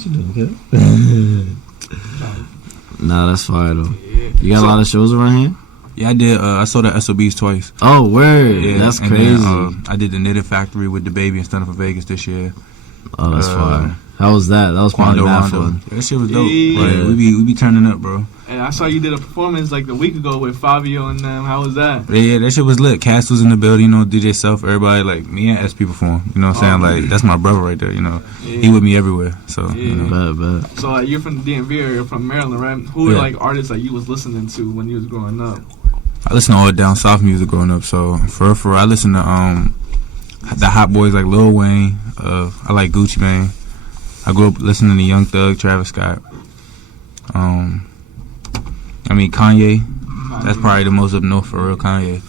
What you doing, kid? Nah, that's fire though. Yeah. You got a lot of shows around here? Yeah, I did. I sold at SOBs twice. Oh, word. Yeah, that's crazy. Then, I did the Knitted Factory with the baby and Stunning for Vegas this year. Oh, that's fire. How was that? That was probably mad fun. That shit was dope. Yeah. Like, we be turning up, bro. And I saw you did a performance like a week ago with Fabio and them. How was that? Yeah, that shit was lit. Cass was in the building, you know, DJ Self, everybody, like, me and SP performed. You know what I'm saying? Like, that's my brother right there, you know. Yeah. He with me everywhere, so, you know. Bad. So, like, you're from the DMV area, from Maryland, right? Who were, like, artists that you was listening to when you was growing up? I listened to all down south music growing up, so, for I listened to, the hot boys like Lil Wayne. I like Gucci Mane. I grew up listening to Young Thug, Travis Scott. I mean, Kanye. That's probably the most up north for real, Kanye.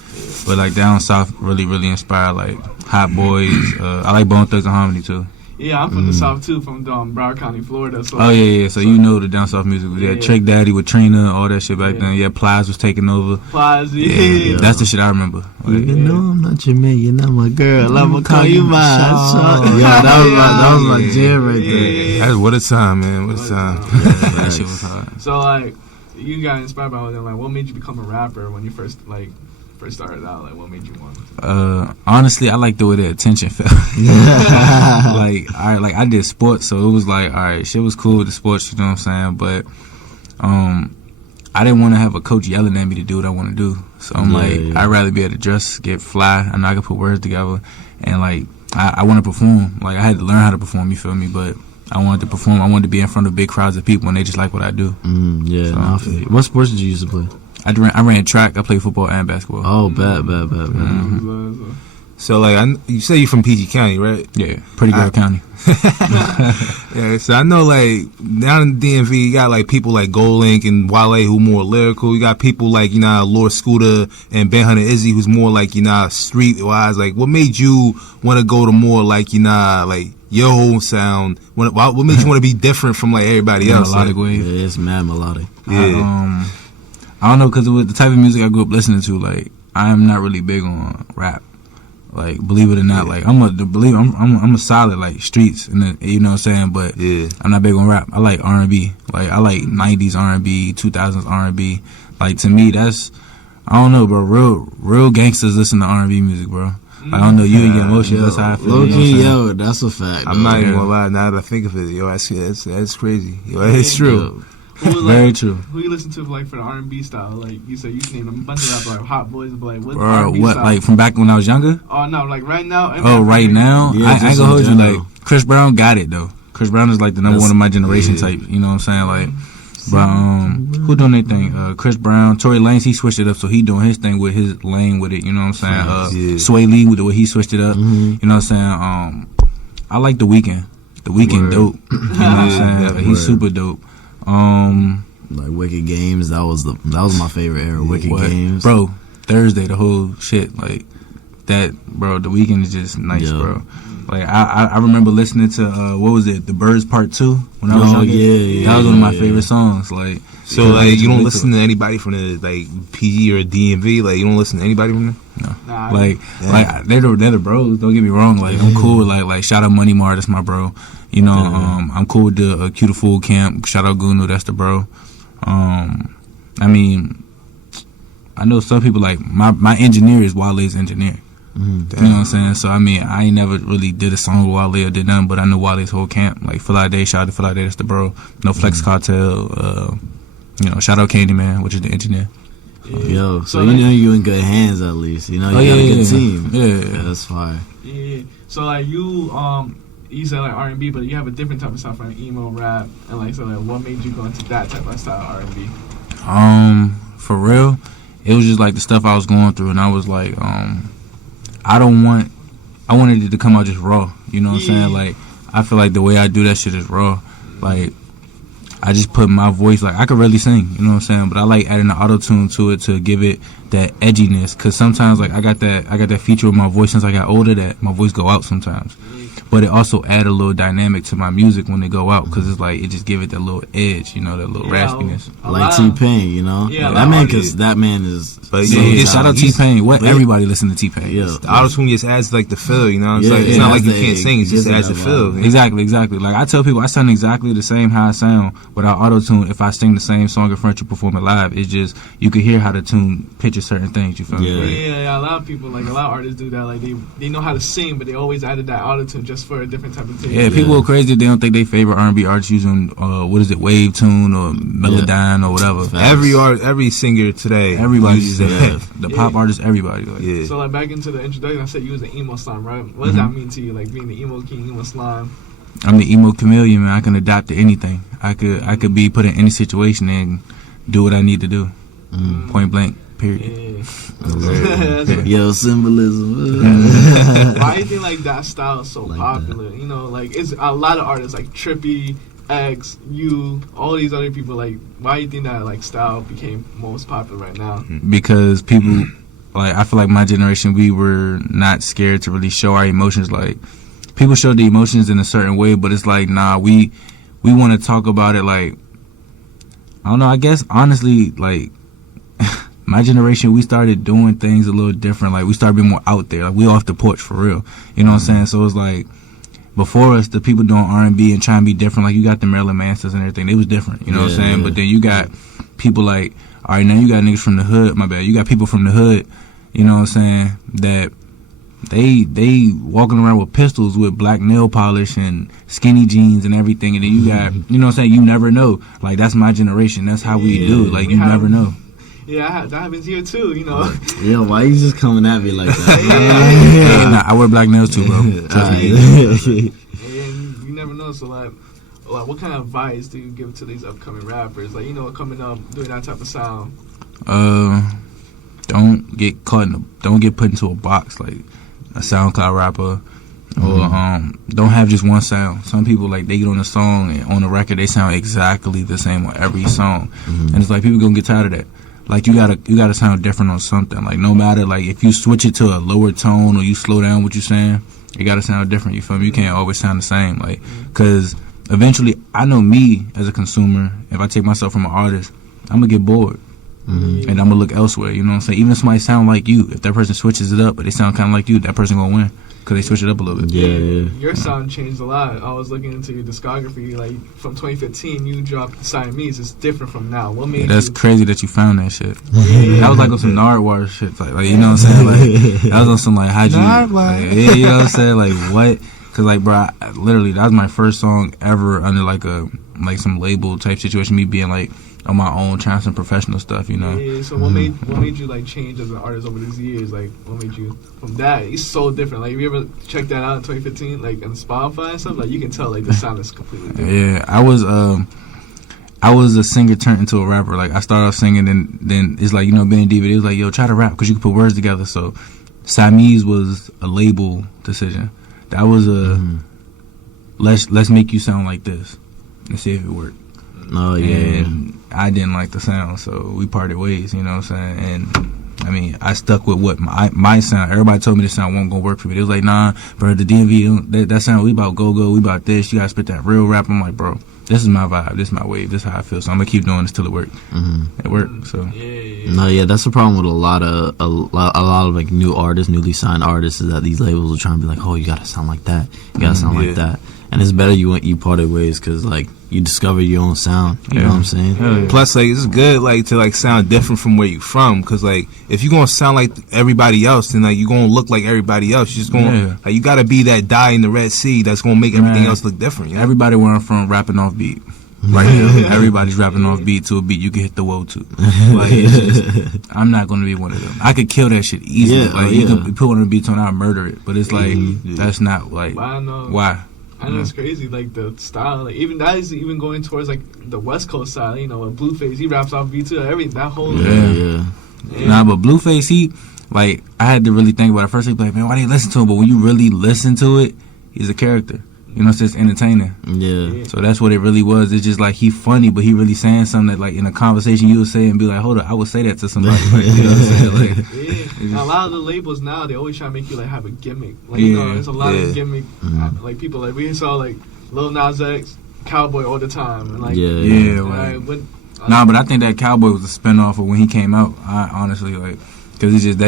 But like down south, really inspired like Hot Boys. I like Bone Thugs and Harmony too. Yeah, I'm from the south too, from Broward County, Florida. So yeah. So you know the down south music. We had Trick Daddy with Trina, all that shit back then. Yeah, Plies was taking over. Plies, yeah. That's the shit I remember. Like, even though I'm not your man, you're not my girl. I'ma call you mine. Yeah, that was my jam right there. That's what a time, man. What a time. That shit was hard. So like, you got inspired by all that. Like, what made you become a rapper when you first started out? Like, what made you want to? Honestly, I like the way the attention felt. I did sports, so it was like, all right, shit was cool with the sports, you know what I'm saying? But I didn't want to have a coach yelling at me to do what I want to do. So I'm I'd rather be able to dress, get fly. I know I can put words together, and like I want to perform. Like I had to learn how to perform. You feel me? But I wanted to perform. I wanted to be in front of big crowds of people, and they just like what I do. What sports did you used to play? I ran track. I played football and basketball. Oh, bad. Mm-hmm. So, like, you say you're from PG County, right? Yeah, pretty good county. Yeah, so I know, like, down in the DMV, you got, like, people like Gold Link and Wale who more lyrical. You got people like, you know, Lord Scooter and Ben Hunter Izzy who's more, like, you know, street-wise. Like, what made you want to go to more, like, you know, like, your whole sound? What made you want to be different from, like, everybody else? Melodic wave. Yeah, it's mad melodic. Yeah. I don't know, because it was the type of music I grew up listening to. Like, I'm not really big on rap. Like, believe it or not, like I'm a solid like streets, and you know what I'm saying. But I'm not big on rap. I like R&B. Like I like '90s R&B, 2000s R&B. Like to me, that's I don't know, bro. Real gangsters listen to R&B music, bro. Like, I don't know, you and your emotions. That's how I feel. Low key, yo, that's a fact. I'm not even gonna lie. Now that I think of it, yo, that's crazy. Yo, it's true. Very true. Who you listen to like for the R&B style? Like you said, you named a bunch of rap like Hot Boys, but like what R&B what style? Like from back when I was younger? Oh no, like right now. Right now, yeah, I ain't gonna hold you. Like Chris Brown got it though. Chris Brown is like the number one of my generation type. You know what I'm saying? Like, but who doing their thing? Chris Brown, Tory Lanez, he switched it up, so he doing his thing with his lane with it. You know what I'm saying? Sway Lee with the way he switched it up. You know what I'm saying? I like The Weeknd. The Weeknd dope. You know what I'm saying? He's super dope. Like Wicked Games, that was my favorite era. Wicked Games, bro. Thursday, the whole shit like that, bro. The Weeknd is just nice, bro. Like I remember listening to what was it, The Birds Part 2 when I was younger. That was one of my favorite songs. Like so, like you don't listen to anybody from the like PG or DMV. Like you don't listen to anybody from there. No, like they're the bros. Don't get me wrong. Like I'm cool. Like shout out Money Mar, that's my bro. You know, I'm cool with the Q the Fool Camp. Shout out Gunu, that's the bro. I mean, I know some people like my engineer is Wale's engineer. You know what I'm saying? So I mean, I ain't never really did a song with Wale or did nothing, but I know Wale's whole camp. Like Phil Day, shout out to Phil Day, that's the bro. No Flex Cartel. You know, shout out Candyman, which is the engineer. Yo, so you know you in good hands at least. You know you got a good team. Yeah, that's fire. Yeah. So like you said like R&B, but you have a different type of style, like emo rap, and like so like what made you go into that type of style R&B? For real, it was just like the stuff I was going through, and I was like, I wanted it to come out just raw. You know what I'm saying? Like I feel like the way I do that shit is raw. Like I just put my voice, like I could really sing, you know what I'm saying? But I like adding the auto tune to it to give it that edginess, cause sometimes like I got that feature with my voice since I got older that my voice go out sometimes. but it also add a little dynamic to my music when they go out, because it's like it just give it that little edge, you know, that little raspiness. Like T-Pain, you know, Yeah, that man, because that man is. But So, yeah, shout out T-Pain. Everybody listen to T-Pain. Yeah, the auto-tune just adds like the feel, you know. It's Yeah, like it's yeah, not like you that's can't the- sing; it just gives adds it the that feel. Exactly. Like I tell people, I sound exactly the same how I sound without auto-tune. If I sing the same song in front of you, perform it live, it's just you can hear how the tune pitches certain things. You feel me? Yeah, a lot of people, like a lot of artists do that. Like they know how to sing, but they always added that auto-tune just for a different type of thing. Yeah, people go crazy if they don't think they favorite R&B artists using what is it, wave tune or melodyne or whatever. Facts. Every singer today, Everybody uses uses that. that. The pop artists, everybody. Like, Yeah. So like back into the introduction, I said you was an emo slime, right? What does that mean to you? Like being the emo king, emo slime. I'm the emo chameleon, man. I can adapt to anything. I could be put in any situation and do what I need to do. Point blank. Period. Yeah. Yo, symbolism. Why do you think like that style is so popular? You know, like it's a lot of artists like Trippy, X, you, all these other people. Like, why do you think that like style became most popular right now? Because people, like, I feel like my generation, we were not scared to really show our emotions. Like, people show the emotions in a certain way, but it's like, nah, we want to talk about it. Like, I don't know. I guess honestly, like. My generation, we started doing things a little different. Like, we started being more out there. Like, we off the porch for real. You know what I'm saying? So it's like, before us, the people doing R&B and trying to be different, like, you got the Marilyn Mansons and everything. They was different. You know what I'm saying? Yeah. But then you got people like, all right, now you got niggas from the hood. My bad. You got people from the hood, you know what I'm saying, that they walking around with pistols with black nail polish and skinny jeans and everything. And then you got, you know what I'm saying, you never know. Like, that's my generation. That's how we do. Like, you never know. Yeah, that happens here too. You know. Yeah, why you just coming at me like that? Yeah, nah, I wear black nails too, bro. Trust me. And you never know. So like, what kind of advice do you give to these upcoming rappers? Like, you know, coming up doing that type of sound. Don't get don't get put into a box like a SoundCloud rapper, or don't have just one sound. Some people, like, they get on a song and on a record they sound exactly the same on every song, and it's like people gonna get tired of that. Like, you gotta sound different on something. Like, no matter, like, if you switch it to a lower tone or you slow down what you're saying, it gotta sound different. You feel me? You can't always sound the same. Like, cause eventually, I know me as a consumer. If I take myself from an artist, I'm gonna get bored. And I'm gonna look elsewhere, you know what I'm saying? Even if somebody sound like you, if that person switches it up but they sound kind of like you, that person gonna win because they switch it up a little bit. Yeah. Your sound changed a lot. I was looking into your discography. Like, from 2015, you dropped Siamese. It's different from now. What made That's you? crazy that you found that shit. Yeah. That was like on some Nardwar shit, like, you know what I'm saying? Like, that was on some, like, how'd you, like, yeah, you know what I'm saying? Like, what? Cause, like, bro, literally, that was my first song ever under like some label type situation. Me being like on my own, trying some professional stuff, you know. Yeah, so what made you like change as an artist over these years? Like, what made you from that? It's so different. Like, have you ever checked that out in 2015, like on Spotify and stuff? Like, you can tell like the sound is completely different. Yeah, I was a singer turned into a rapper. Like, I started off singing, and then it's like, you know, being a diva, it was like, yo, try to rap because you can put words together. So Siamese was a label decision. That was let's make you sound like this and see if it worked. Oh yeah. And I didn't like the sound, so we parted ways, you know what I'm saying? And I mean, I stuck with what my sound. Everybody told me this sound wasn't gonna work for me. They was like, nah, bro, the DMV, that sound, we about go, we about this. You gotta spit that real rap. I'm like, bro, this is my vibe, this is my wave, this is how I feel. So I'm gonna keep doing this till it works. It worked. So No, yeah, that's the problem with a lot of like new artists, newly signed artists, is that these labels are trying to be like, oh, you gotta sound like that, you gotta sound like that, and it's better you parted ways because like you discover your own sound. You know what I'm saying? Plus, like, it's good, like, to like sound different from where you from, because like if you gonna sound like everybody else, then like you gonna look like everybody else. You just gonna like, you gotta be that dye in the Red Sea that's gonna make everything else look different. You know? Everybody where I'm from rapping off beat. Right here, everybody's rapping off beat to a beat you can hit the woe to. Like, it's just, I'm not gonna be one of them. I could kill that shit easily. Like, you can put one of the beats on, I'll murder it. But it's like that's not like But I know. why. I know it's crazy, like the style, like even that is even going towards like the West Coast side. You know, with Blueface, he raps off beat too. That whole Yeah. Nah, but Blueface, he, like, I had to really think about it. First, he'd be like, man, why do you listen to him? But when you really listen to it, he's a character. You know, it's just entertaining. Yeah. So that's what it really was. It's just like he funny, but he really saying something that like in a conversation you would say and be like, hold up, I would say that to somebody. Like, you know what I'm saying? Like, And a lot of the labels now, they always try to make you like have a gimmick. Like you know, there's a lot of gimmick. Like people like we saw like Lil Nas X, Cowboy all the time. And, like, Nah, but I think that Cowboy was a spinoff of when he came out. I honestly like. Cause it's just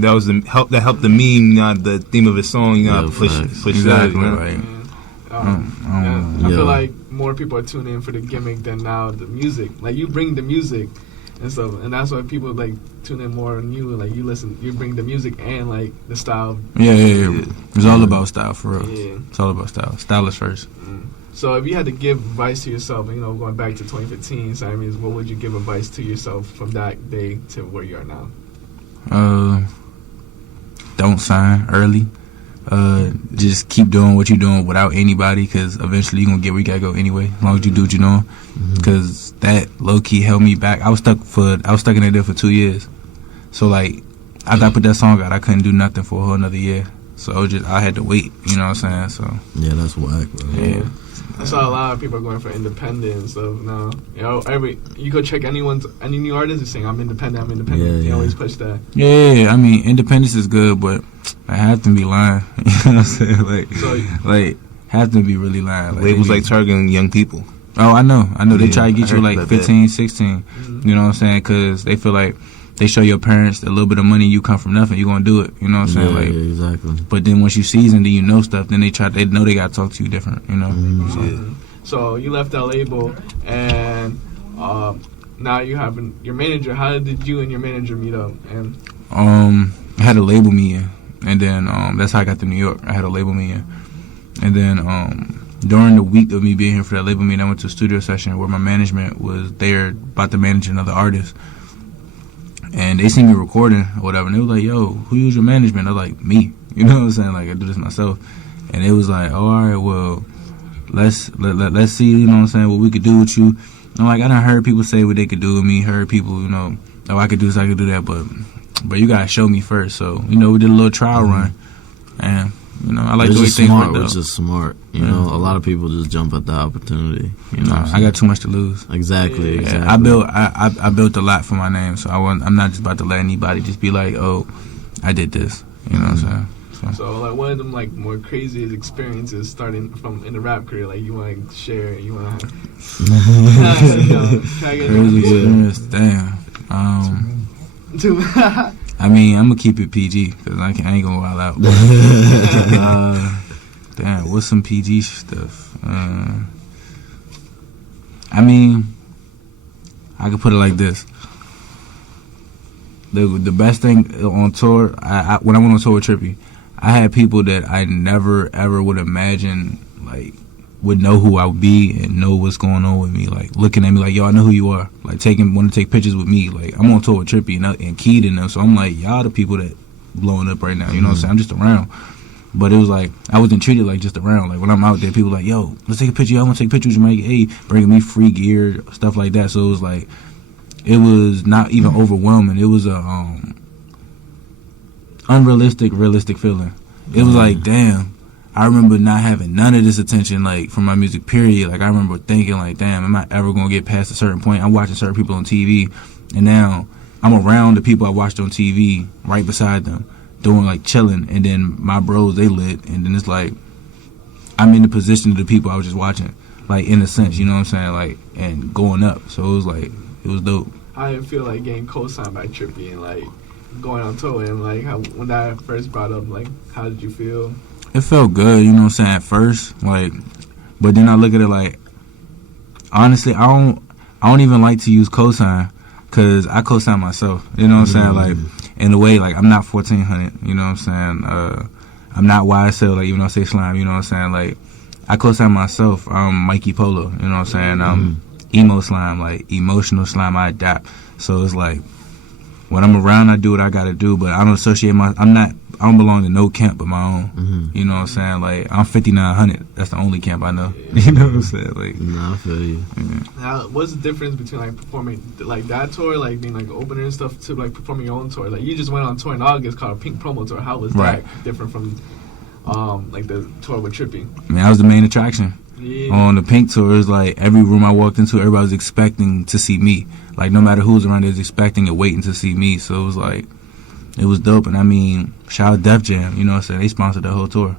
that was the help that helped the meme, the theme of his song, push exactly that, right. I feel like more people are tuning in for the gimmick than now the music. Like you bring the music and stuff, and that's why people like tune in more on you. Like you bring the music and like the style. Yeah. It's all about style for real. Yeah. It's all about style. Style is first. So if you had to give advice to yourself, you know, going back to 2015, so I mean, what would you give advice to yourself from that day to where you are now? Don't sign early. Just keep doing what you're doing without anybody, because eventually you're gonna get where you gotta go anyway, as long as you do what you know. Because that low-key held me back. I was stuck in there for 2 years. So like after I put that song out, I couldn't do nothing for a whole another year. So I had to wait, you know what I'm saying? So yeah, that's whack, bro. Yeah. I saw a lot of people are going for independent and stuff now. You know, you go check any new artist is saying I'm independent. They always push that. Yeah, I mean independence is good, but I have to be lying. You know what I'm saying? Like have to be really lying. Like, labels like targeting young people. Oh, I know. They try to get you like 15, 16. You know what I'm saying? Because they feel like they show your parents a little bit of money, you come from nothing, you're gonna do it. You know what I'm saying? Yeah, exactly. But then once you season, then you know stuff. Then they know they gotta talk to you different. You know. So you left that label, and now you have your manager. How did you and your manager meet up? And I had a label meeting, and then that's how I got to New York. I had a label meeting, and then during the week of me being here for that label meeting, I went to a studio session where my management was there about to manage another artist. And they see me recording or whatever, and they was like, yo, who use your management? I was like, me. You know what I'm saying? Like, I do this myself. And it was like, oh, all right, well, let's see, you know what I'm saying, what we could do with you. I'm like, I done heard people say what they could do with me, heard people, you know, oh, I could do this, I could do that, but you gotta show me first. So, you know, we did a little trial run. And, you know, I like the way things work out. Which is smart. You know, a lot of people just jump at the opportunity. You know, I got too much to lose. Exactly. I built a lot for my name, so I'm not just about to let anybody just be like, oh, I did this. You know what I'm saying? So like one of them like more craziest experiences starting from in the rap career, like you want to share, you want to crazy experience. Damn. I mean, I'm gonna keep it PG because I ain't gonna wild out. Damn, what's some PG stuff? I mean, I could put it like this. The best thing on tour, when I went on tour with Trippie, I had people that I never ever would imagine like would know who I would be and know what's going on with me, like looking at me like, yo, I know who you are, like want to take pictures with me. Like I'm on tour with Trippie and Keed and them, so I'm like, y'all the people that blowing up right now. You know what I'm saying? I'm just around. But it was like I wasn't treated like just around. Like when I'm out there, people like, yo, let's take a picture. I want to take pictures with you, Mike. Hey, bringing me free gear, stuff like that. So it was like, it was not even overwhelming. It was a realistic feeling. It was like, damn, I remember not having none of this attention, like, from my music, period. Like, I remember thinking, like, damn, am I ever going to get past a certain point? I'm watching certain people on TV, and now I'm around the people I watched on TV, right beside them, doing, like, chilling, and then my bros, they lit, and then it's like, I'm in the position of the people I was just watching, like, in a sense, you know what I'm saying? Like, and going up. So it was, like, it was dope. How did it feel, like, getting co-signed by Trippie and, like, going on tour, and, like, how, when that first brought up, like, how did you feel? It felt good, you know what I'm saying, at first, like, but then I look at it like, honestly, I don't even like to use cosign, because I cosign myself, you know what I'm saying, like, in a way, like, I'm not 1400, you know what I'm saying, I'm not YSL, like, even though I say slime, you know what I'm saying, like, I cosign myself, I'm Mikey Polo, you know what I'm saying, emo slime, like, emotional slime, I adapt, so it's like, when I'm around, I do what I gotta do, but I don't associate I don't belong to no camp but my own. You know what I'm saying? Like, I'm 5900. That's the only camp I know. You know what I'm saying? Like, I feel you. Now, what's the difference between, like, performing, like, that tour, like, being, like, an opener and stuff, to, like, performing your own tour? Like, you just went on tour in August called a Pink Promo Tour. How was that different from like the tour with Trippy? I mean, that was the main attraction. Yeah. On the Pink tour, it was like every room I walked into, everybody was expecting to see me. Like, no matter who was around, they was expecting and waiting to see me. So it was like, it was dope. And I mean, shout out Def Jam, you know what I'm saying? They sponsored the whole tour.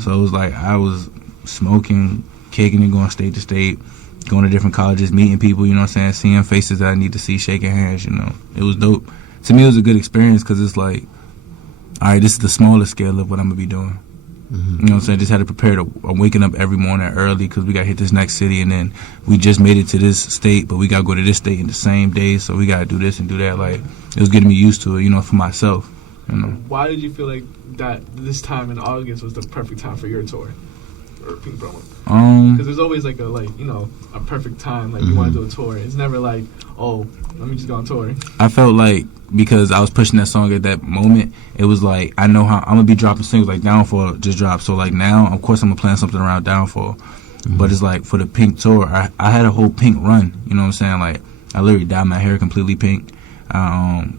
So it was like, I was smoking, kicking and going state to state, going to different colleges, meeting people, you know what I'm saying? Seeing faces that I need to see, shaking hands, you know. It was dope. To me, it was a good experience because it's like, all right, this is the smallest scale of what I'm going to be doing. You know what I'm saying? Just had to prepare to waking up every morning early because we got to hit this next city, and then we just made it to this state, but we got to go to this state in the same day, so we got to do this and do that. Like, it was getting me used to it, you know, for myself. You know. Why did you feel like that this time in August was the perfect time for your tour? Or Pink Promo? Because there's always like a perfect time, like you want to do a tour. It's never like, oh, let me just go on tour. I felt like because I was pushing that song at that moment, it was like, I know how I'm gonna be dropping singles, like Downfall just dropped, so like now of course I'm gonna plan something around Downfall. But it's like for the Pink tour, I had a whole pink run, you know what I'm saying? Like, I literally dyed my hair completely pink.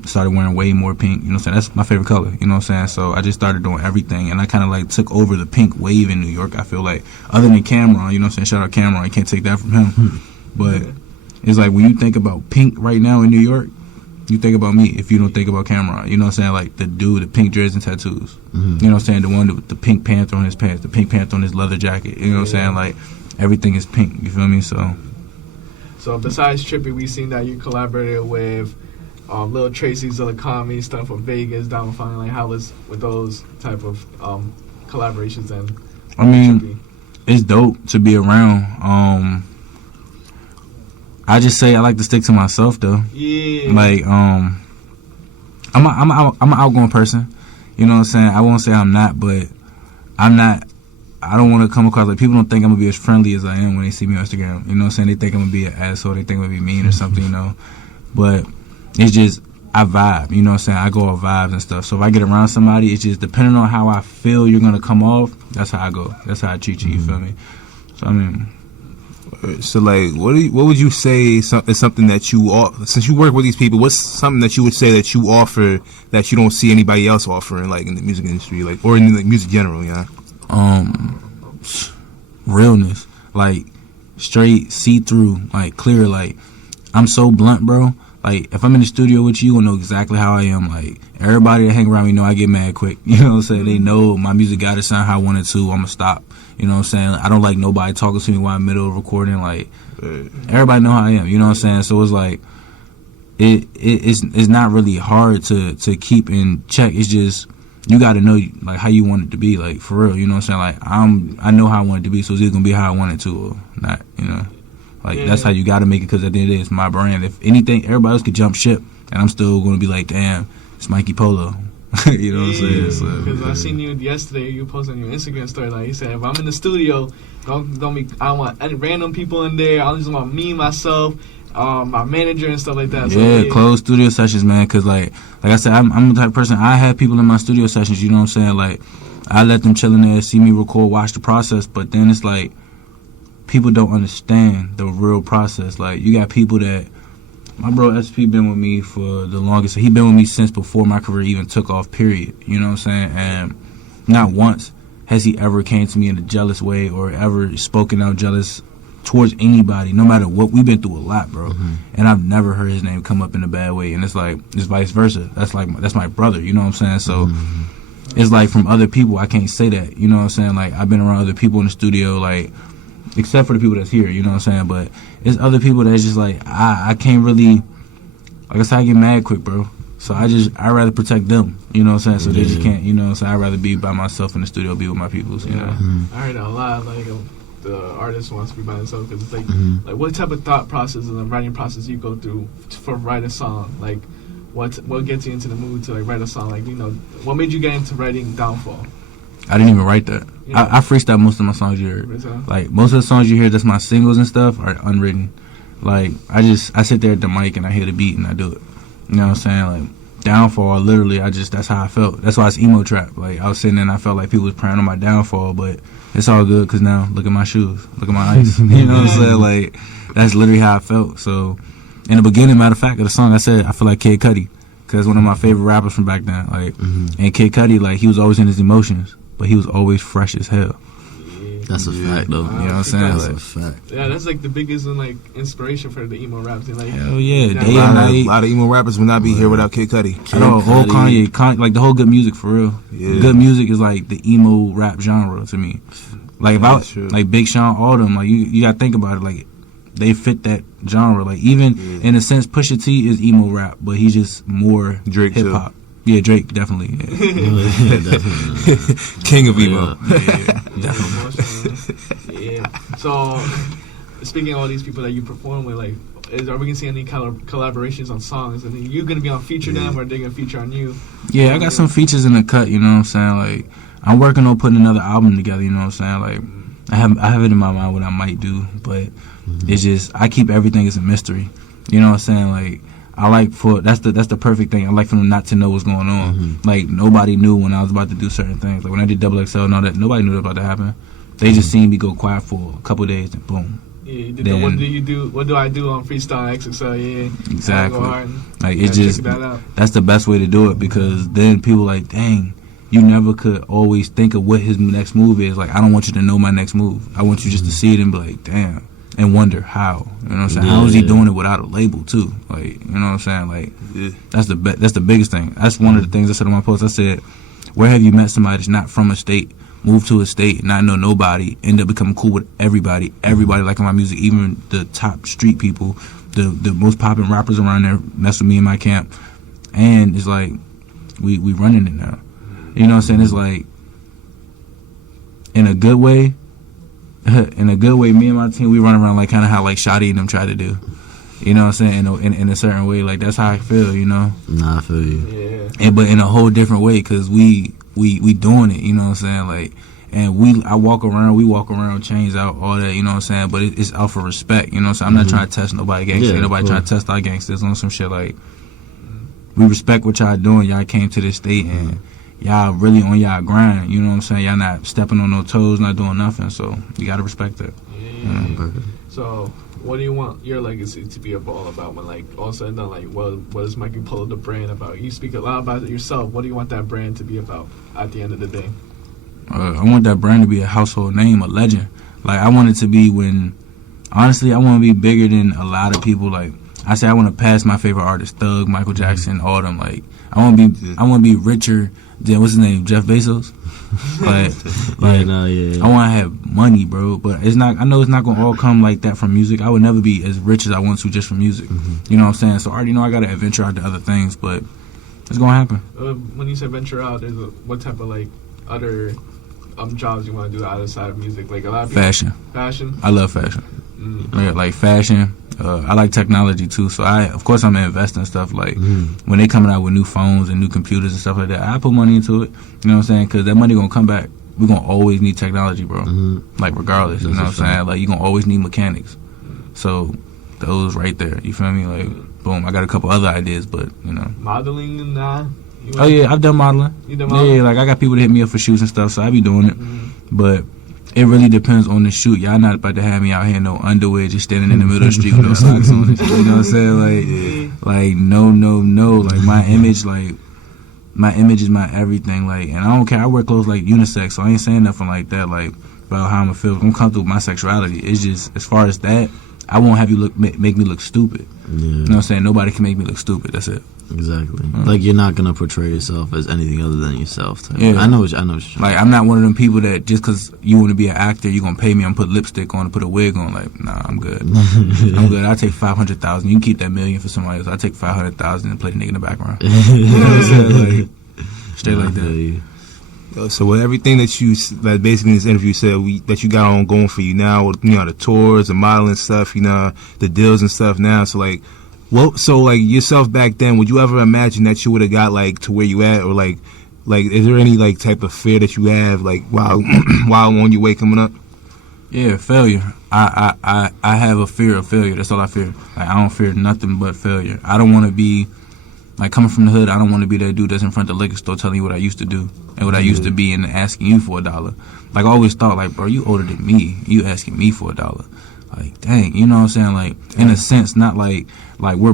Started wearing way more pink, you know what I'm saying? That's my favorite color, you know what I'm saying? So I just started doing everything, and I kind of like took over the pink wave in New York. I feel like, other than Cameron, you know what I'm saying? Shout out Cameron, I can't take that from him. But it's like, when you think about pink right now in New York, you think about me if you don't think about Cameron, you know what I'm saying? Like the dude, the pink dreads and tattoos, you know what I'm saying? The one with the pink panther on his pants, the pink panther on his leather jacket, you know what I'm saying? Like, everything is pink, you feel me? So besides Trippy, we seen that you collaborated with Lil Tracy, Zillakami, stuff from Vegas, down finally. Like, how was with those type of collaborations? And I mean, Trippy? It's dope to be around. I just say I like to stick to myself though. Yeah. Like, I'm an outgoing person. You know what I'm saying? I won't say I'm not, but I'm not. I don't want to come across like, people don't think I'm gonna be as friendly as I am when they see me on Instagram. You know what I'm saying? They think I'm gonna be an asshole. They think I'm gonna be mean or something. You know, but it's just, I vibe, you know what I'm saying? I go off vibes and stuff. So if I get around somebody, it's just depending on how I feel you're going to come off, that's how I go. That's how I treat you, you feel me? So, I mean. So, like, what would you say is something that you, since you work with these people, what's something that you would say that you offer that you don't see anybody else offering, like, in the music industry, like, or in the music general, you know? Realness. Like, straight, see-through, like, clear, like, I'm so blunt, bro. Like, if I'm in the studio with you, you'll know exactly how I am. Like, everybody that hang around me know I get mad quick. You know what I'm saying? They know my music gotta sound how I want it to. I'm gonna stop. You know what I'm saying? I don't like nobody talking to me while I'm in the middle of recording. Like, everybody know how I am. You know what I'm saying? So it's like, it's not really hard to keep in check. It's just, you gotta know, like, how you want it to be. Like, for real. You know what I'm saying? Like, I know how I want it to be, so it's either gonna be how I want it to or not, you know? Like, that's how you got to make it, because at the end of the day, it's my brand. If anything, everybody else could jump ship, and I'm still going to be like, damn, it's Mikey Polo. You know what I'm saying? Because I seen you yesterday, you posted on your Instagram story, like you said, if I'm in the studio, don't be, I don't want any random people in there. I just want me, myself, my manager and stuff like that. So, yeah, closed studio sessions, man, because like I said, I'm the type of person, I have people in my studio sessions, you know what I'm saying? Like, I let them chill in there, see me record, watch the process, but then it's like, people don't understand the real process. Like, you got people that, my bro SP been with me for the longest. He been with me since before my career even took off, period. You know what I'm saying? And not once has he ever came to me in a jealous way or ever spoken out jealous towards anybody, no matter what. We've been through a lot, bro. And I've never heard his name come up in a bad way. And it's like, it's vice versa. That's my brother, you know what I'm saying? So it's like, from other people, I can't say that. You know what I'm saying? Like, I've been around other people in the studio, like, except for the people that's here, you know what I'm saying? But it's other people that's just like, I can't really, like I said, I get mad quick, bro. So I'd rather protect them, you know what I'm saying? So they just can't, you know, so I'd rather be by myself in the studio, be with my peoples, you know? I heard a lot, like, the artist wants to be by himself, because it's like, like, what type of thought process and the writing process you go through for write a song? Like, what gets you into the mood to, like, write a song? Like, you know, what made you get into writing Downfall? I didn't even write that. Yeah. I freestyle most of my songs you heard. Like, most of the songs you hear that's my singles and stuff are unwritten. Like, I sit there at the mic and I hear the beat and I do it. You know what I'm saying? Like, Downfall, literally, that's how I felt. That's why it's Emo Trap. Like, I was sitting there and I felt like people was praying on my downfall, but it's all good, because now, look at my shoes. Look at my ice. You know what I'm saying? Like, that's literally how I felt. So, in the beginning, matter of fact, of the song, I said, I feel like Kid Cudi, because one of my favorite rappers from back then. Like, and Kid Cudi, like, he was always in his emotions. but he was always fresh as hell. That's a fact, though. You know what I'm saying? That's Like, a fact. Yeah, that's like the biggest like inspiration for the emo rap thing. Like, hell yeah, that- day and night. A lot of emo rappers would not be here without Kid Cudi. I know, whole Kanye, like the whole good music for real. Yeah. Good music is like the emo rap genre to me. Like Yeah, about true. like Big Sean, all them, like you gotta think about it. Like they fit that genre. Like even in a sense, Pusha T is emo rap, but he's just more Drake, hip hop. Yeah, Drake definitely. Yeah. Definitely. King of emo. Yeah. So, speaking of all these people that you perform with, like, are we gonna see any collaborations on songs? And then you gonna be on feature them, or are they gonna feature on you? Yeah, I got some features in the cut. You know what I'm saying? Like I'm working on putting another album together. You know what I'm saying? Like I have it in my mind what I might do, but it's just I keep everything as a mystery. You know what I'm saying? Like I like that's the perfect thing. I like for them not to know what's going on. Like nobody knew when I was about to do certain things. Like when I did XXL and all that, nobody knew that was about to happen. They just seen me go quiet for a couple days and boom. Yeah, you did the, what do you do? What do I do on freestyle XXL? Yeah, Exactly. Go hard and, Like it's just check that out. that's the best way to do it, because then people like, dang, you never could always think of what his next move is. Like I don't want you to know my next move. I want you just to see it and be like, damn, and wonder how. You know what I'm saying? How is he doing it without a label too? Like, you know what I'm saying? Like that's the biggest thing. That's one of the things I said on my post. I said, where have you met somebody that's not from a state, move to a state, not know nobody, end up becoming cool with everybody liking my music, even the top street people, the most popping rappers around there mess with me in my camp, and it's like we running it now. You know what I'm saying? It's like in a good way, me and my team, we run around like kind of how like Shotty and them try to do. You know what I'm saying? In a certain way, like that's how I feel. You know? Nah, I feel you. Yeah. But in a whole different way, because we doing it. You know what I'm saying? Like, and we walk around, chains out, all that. You know what I'm saying? But it's out for respect. You know what I'm saying? I'm not trying to test nobody gangster. Yeah, Ain't nobody cool. trying to test our gangsters on some shit. Like, we respect what y'all doing. Y'all came to this state and y'all really on y'all grind. You know what I'm saying? Y'all not stepping on no toes, not doing nothing. So you gotta respect that. Yeah. So, what do you want your legacy to be all about when, like, all said and done, like, what is Mikey Polo the brand about? You speak a lot about it yourself. What do you want that brand to be about at the end of the day? I want that brand to be a household name, a legend. Like, I want it to be honestly, I want to be bigger than a lot of people. Like, I say I want to pass my favorite artists, Thug, Michael Jackson, all them. Like, I want to be richer than, what's his name, Jeff Bezos? I want to have money, bro. But I know it's not going to all come like that from music. I would never be as rich as I want to just from music. You know what I'm saying? So I already know I got to venture out to other things, but it's going to happen. When you say venture out, what type of, like, other jobs you want to do outside of music? Like, a lot of people. Fashion? I love fashion. Yeah, like fashion. I like technology too, so of course I'm gonna invest in stuff. Like when they coming out with new phones and new computers and stuff like that, I put money into it. You know what I'm saying? Because that money gonna come back. We're gonna always need technology, bro. Like regardless, you know what I'm saying? Like you gonna always need mechanics. So those right there, you feel me? Like boom, I got a couple other ideas, but you know. Modeling and Oh yeah, I've done modeling. You done modeling? Yeah, like I got people that hit me up for shoots and stuff, so I be doing it. But it really depends on the shoot. Y'all not about to have me out here in no underwear just standing in the middle of the street with no socks on and shit. You know what I'm saying? Like no. Like my image is my everything. Like, and I don't care. I wear clothes like unisex, so I ain't saying nothing like that. Like about how I'm gonna feel. I'm comfortable with my sexuality. It's just as far as that, I won't have you make me look stupid. Yeah. You know what I'm saying? Nobody can make me look stupid. That's it. Exactly. Like you're not gonna portray yourself as anything other than yourself. Yeah. I know what you're like I'm not one of them people that just because you want to be an actor, you gonna pay me and put lipstick on and put a wig on. Like, nah, I'm good. I'm good. I take $500,000. You can keep that $1 million for somebody else. I take $500,000 and play the nigga in the background. You know what I'm saying? Like, straight like that. So with everything that that basically in this interview said that you got on going for you now, with the tours, the modeling stuff, the deals and stuff now. So like. Well, so like yourself back then, would you ever imagine that you would have got like to where you at, or like is there any like type of fear that you have like while on your way coming up? Yeah, failure. I have a fear of failure. That's all I fear. Like I don't fear nothing but failure. I don't want to be like coming from the hood. I don't want to be that dude that's in front of the liquor store telling you what I used to do and what I used to be and asking you for $1. Like I always thought, like, bro, you older than me. You asking me for $1. Like, dang, you know what I'm saying? Like, in a sense, not like we're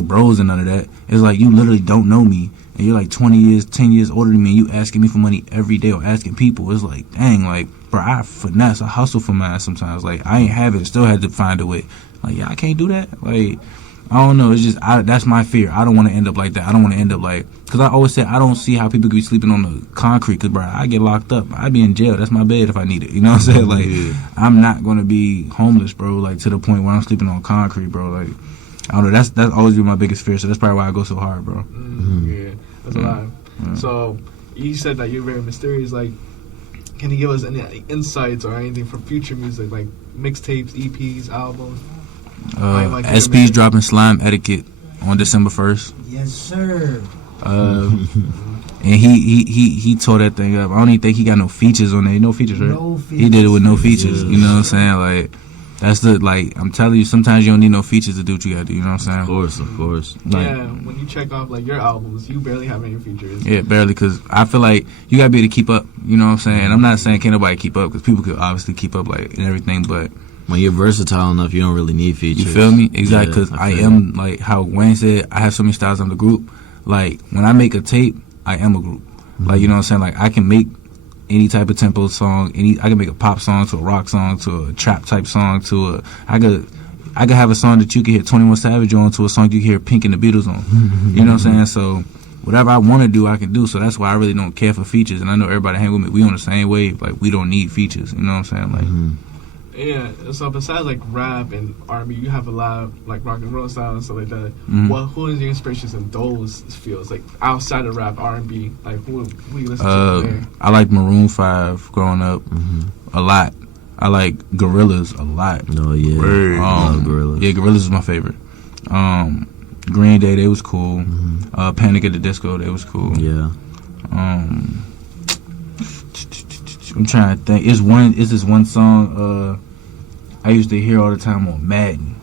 bros and none of that. It's like you literally don't know me, and you're like 10 years older than me, and you asking me for money every day or asking people. It's like, dang, like, bro, I hustle for mine sometimes. Like, I ain't have it, still had to find a way. Like, yeah, I can't do that. Like, I don't know. It's just, that's my fear. I don't want to end up like that. I don't want to end up like, because I always say I don't see how people could be sleeping on the concrete. Because, bro, I get locked up. I'd be in jail. That's my bed if I need it. You know what I'm saying? Like, I'm not going to be homeless, bro, like, to the point where I'm sleeping on concrete, bro. Like, I don't know. That's always been my biggest fear. So that's probably why I go so hard, bro. Yeah, that's a lot. So, you said that you're very mysterious. Like, can you give us any insights or anything for future music, like mixtapes, EPs, albums? SP's dropping Slime Etiquette on December 1st. Yes, sir. And he tore that thing up. I don't even think he got no features on there. No features, right? No features. He did it with no features. You know what I'm saying? Like, that's the, like, I'm telling you, sometimes you don't need no features to do what you gotta do. You know what I'm saying? Of course. Like, Yeah, when you check off like your albums, you barely have any features. yeah, barely, because I feel like you gotta be able to keep up. You know what I'm saying? I'm not saying can't nobody keep up, because people could obviously keep up, like, and everything, but When you're versatile enough, you don't really need features. you feel me? Exactly, because Yeah, I feel am, like how Wayne said, I have so many styles on the group. Like, when I make a tape, I am a group. Like, you know what I'm saying? Like, I can make any type of tempo song, I can make a pop song to a rock song to a trap type song to a, I could have a song that you can hear 21 Savage on to a song you can hear Pink and the Beatles on. You know what I'm saying? So whatever I want to do, I can do. So that's why I really don't care for features. And I know everybody hang with me. We on the same wave. Like, we don't need features. You know what I'm saying? Like, Yeah, so besides like rap and R&B, you have a lot of like rock and roll style and stuff like that. Who is your inspirations in those fields, like outside of rap, R&B? Like who you listen to there? I like Maroon 5 growing up a lot. I like Gorillaz a lot. Oh yeah, love Gorillaz. Yeah, Gorillaz is my favorite. Green Day, they was cool. Panic at the Disco, they was cool. Yeah. I'm trying to think. It's this one song I used to hear all the time on Madden.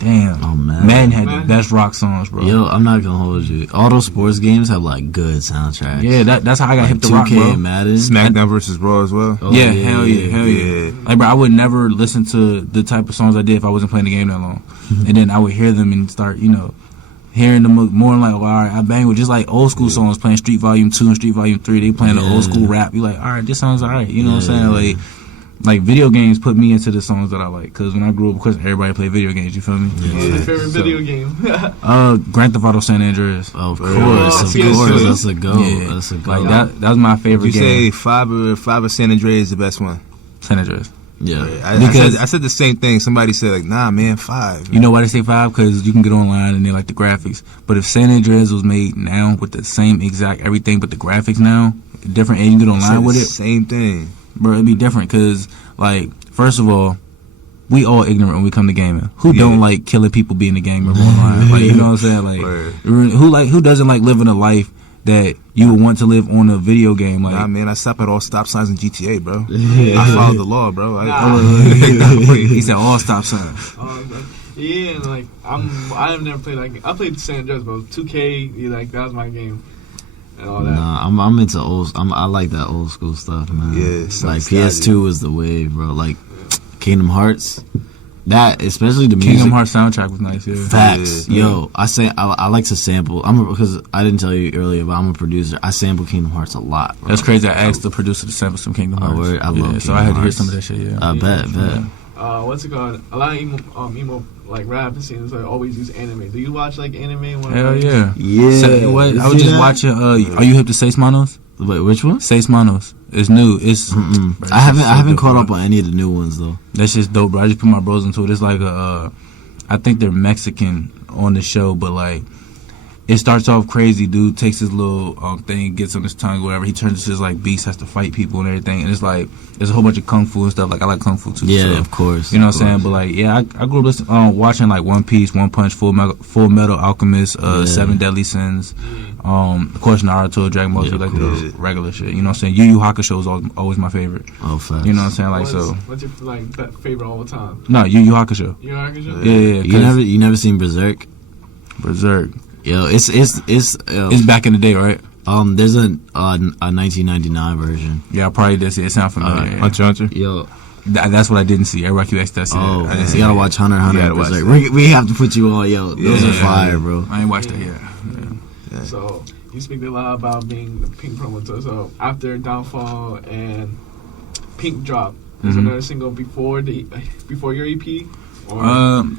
Damn. Oh, Madden. Madden had the best rock songs, bro. Yo, I'm not gonna hold you. All those sports games have like good soundtracks. Yeah, that's how I got hip to 2K rock, bro. and Madden. SmackDown versus Raw as well. Oh, yeah, hell yeah. Like, bro, I would never listen to the type of songs I did if I wasn't playing the game that long. And then I would hear them and start, hearing them more like, well, all right, I bang with just like old school songs, playing Street Volume 2 and Street Volume 3. They playing the old school rap. You like, all right, this song's all right. You know what I'm saying? Like video games put me into the songs that I like. Because when I grew up, of course, everybody played video games. You feel me? What's your favorite video game? Grand Theft Auto San Andreas. Of course. That's a go. Yeah. That's a go. Like that was my favorite You game. say five of San Andreas is the best one. San Andreas. Yeah. I said the same thing. Somebody said like, nah, man, 5. You know why they say 5? Because you can get online and they like the graphics. But if San Andreas was made now with the same exact everything but the graphics now, different, and you get online with it, same thing, bro, it'd be different. Because, like, first of all, we all ignorant when we come to gaming. Who don't like killing people being a gamer online? Like, you know what I'm saying? Like, who doesn't like living a life that you would want to live on a video game? Like, nah, man, I stop at all stop signs in GTA, bro. I follow the law, bro. He said all stop signs. Yeah, and like I've never played like I played San Andreas, but 2K, like that was my game and all that. Nah, I'm into I like that old school stuff, man. Yeah, like PS2 was the wave, bro. Like Kingdom Hearts. That, especially the music. Kingdom Hearts soundtrack was nice, yeah. Facts. Yo, I like to sample. Because I didn't tell you earlier, but I'm a producer. I sample Kingdom Hearts a lot, bro. That's crazy. I asked the producer to sample some Kingdom Hearts. I love Kingdom so I had to hear Hearts. some of that shit, yeah. I bet. What's it called? A lot of emo like rap scenes like always use anime. Do you watch like anime? Hell yeah. Yeah. So, I was just watching, are you hip to Seis Manos? Wait, which one? Seis Manos. It's new. It's bro, I haven't caught up on any of the new ones though. That's just dope, bro. I just put my bros into it. It's like I think they're Mexican on the show, but like it starts off crazy. Dude takes his little thing, gets on his tongue, whatever. He turns into this like beast, has to fight people and everything. And it's like there's a whole bunch of kung fu and stuff. Like I like kung fu too. Yeah, so, of course. You know what I'm saying? But like, yeah, I grew up watching like One Piece, One Punch, Full Metal Alchemist, Seven Deadly Sins. Of course, Naruto, Dragon Ball Z, like the regular shit. You know what I'm saying? Yu Yu Hakusho is always my favorite. Oh, facts. You know what I'm saying? Like what's your like favorite all the time? No, Yu Yu Hakusho. Yu Yu Hakusho? Yeah. You never seen Berserk? Berserk. Yo, it's back in the day, right? There's a 1999 version. Yeah, I probably did see it. It sounds familiar. Hunter. Yo, that's what I didn't see. Everybody keep asking that. Oh, I didn't see you gotta it. watch Hunter and Berserk. We have to put you on. Yo, those are fire, bro. I ain't watched that yet. So you speak a lot about being the Pink promoter. So after Downfall and Pink Drop, is another single before your EP? Or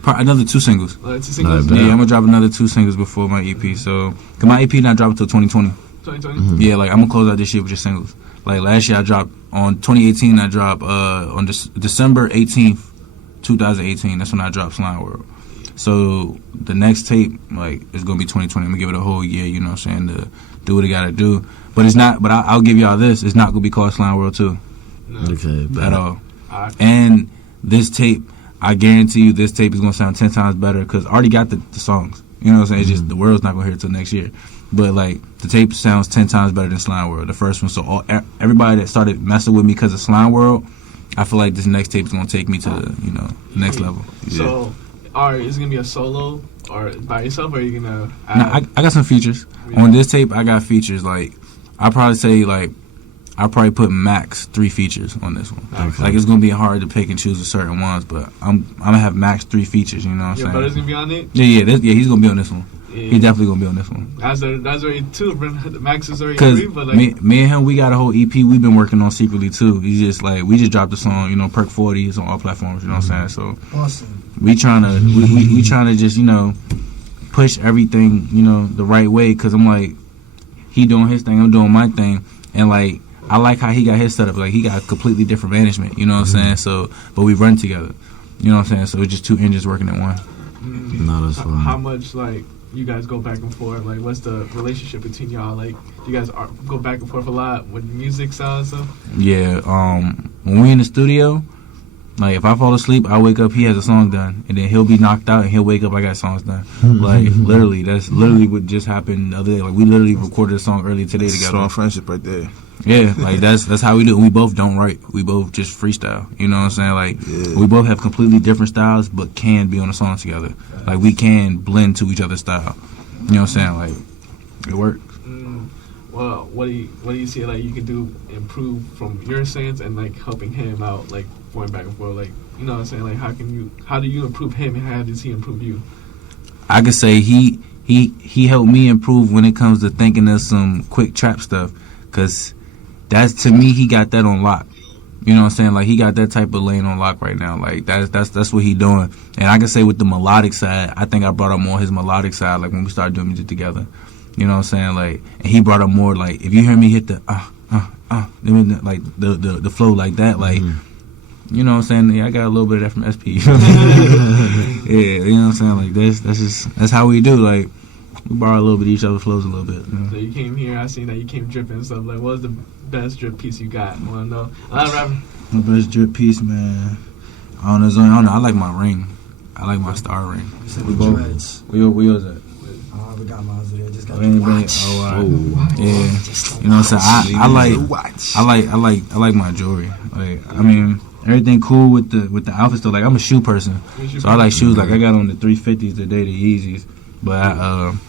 Another 2 singles. 2 singles? Yeah, I'm gonna drop another 2 singles before my EP. So, cause my EP not drop until 2020. 2020? Yeah, like I'm gonna close out this year with just singles. Like last year I dropped on 2018. I dropped on December 18th, 2018. That's when I dropped Slime World. So the next tape like is gonna be 2020. I'm gonna give it a whole year. You know what I'm saying, to do what it gotta do. But it's not. But I'll give y'all this. It's not gonna be called Slime World 2. No. Okay, at all. And this tape, I guarantee you, this tape is gonna sound 10 times better because I already got the songs. You know what I'm saying? It's just the world's not gonna hear it till next year. But like the tape sounds 10 times better than Slime World, the first one. So everybody that started messing with me because of Slime World, I feel like this next tape is gonna take me to the next level. Yeah. So, is it gonna be a solo or by yourself, or are you gonna? Nah, I got some features on this tape. I got features like I'll probably put max 3 features on this one. Okay. Like it's gonna be hard to pick and choose with certain ones, but I'm gonna have max 3 features. You know what I'm saying? Your brother's gonna be on it. Yeah, he's gonna be on this one. Yeah. He's definitely gonna be on this one. That's already 2. Max is already Because 3, but like me and him, we got a whole EP we've been working on secretly too. He's just like we just dropped the song, Perk 40 is on all platforms. You know what I'm saying? So Awesome. we trying to just push everything the right way. Because I'm like, he doing his thing, I'm doing my thing, and like I like how he got his setup. Like he got completely different management. You know what I'm saying? So, but we run together. You know what I'm saying? So it's just 2 engines working at one. No, that's fine. How much like you guys go back and forth? Like, what's the relationship between y'all? Like, you guys go back and forth a lot with music style and stuff? Yeah, when we in the studio, like if I fall asleep, I wake up, he has a song done, and then he'll be knocked out, and he'll wake up, I got songs done. Like literally, that's literally what just happened the other day. Like we literally recorded a song earlier today together. Strong friendship right there. Yeah, like that's how we do it. We both don't write. We both just freestyle. You know what I'm saying? Like we both have completely different styles, but can be on a song together. Like we can blend to each other's style. You know what I'm saying? Like it works. Well, what do you see like you can do improve from your stance and like helping him out, like going back and forth, like you know what I'm saying? Like how do you improve him and how does he improve you? I could say he helped me improve when it comes to thinking of some quick trap stuff, cause that's to me he got that on lock. You know what I'm saying? Like he got that type of lane on lock right now. Like that's what he doing. And I can say with the melodic side, I think I brought up more his melodic side. Like when we started doing music together. You know what I'm saying? Like, and he brought up more like if you hear me hit the like the flow like that, like you know what I'm saying? Yeah, I got a little bit of that from SP. Yeah, you know what I'm saying? Like that's how we do. Like we borrow a little bit of each other's flows a little bit. You know? So you came here, I seen that you came dripping and stuff. Like, what was the best drip piece you got? I want to know. A lot of rappers. My best drip piece, man. I don't know. I like my ring. I like my star ring. We both. We was that. We got mine there. Just got Yeah. You know what I'm saying? I like my jewelry. Like I mean, everything cool with the outfits though. Like I'm a shoe person, so I like shoes. Like I got on the 350s today, the Yeezys, but